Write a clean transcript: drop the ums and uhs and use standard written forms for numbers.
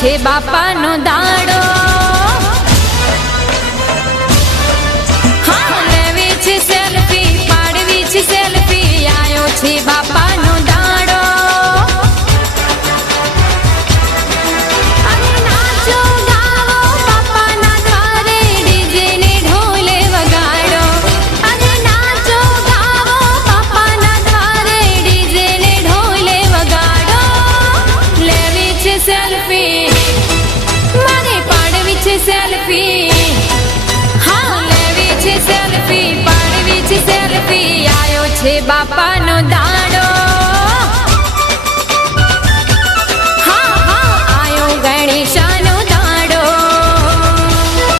છે બાપાનો દાડો, હા લેવી છે સેલ્ફી, પાડવી છે સેલ્ફી, આયો છે બાપાનો દાડો. અને નાચો ગાવો બાપાના દ્વારે, ડીજે ને ઢોલે વગાડો. અને નાચો ગાવો બાપાના દ્વારે, ડીજે ને ઢોલે વગાડો. લેવી છે સેલ્ફી, મારે પાડવી છે સેલ્ફી, હા લેવી છે સેલ્ફી, પાડવી છે સેલ્ફી, આયો છે બાપાનો દાડો.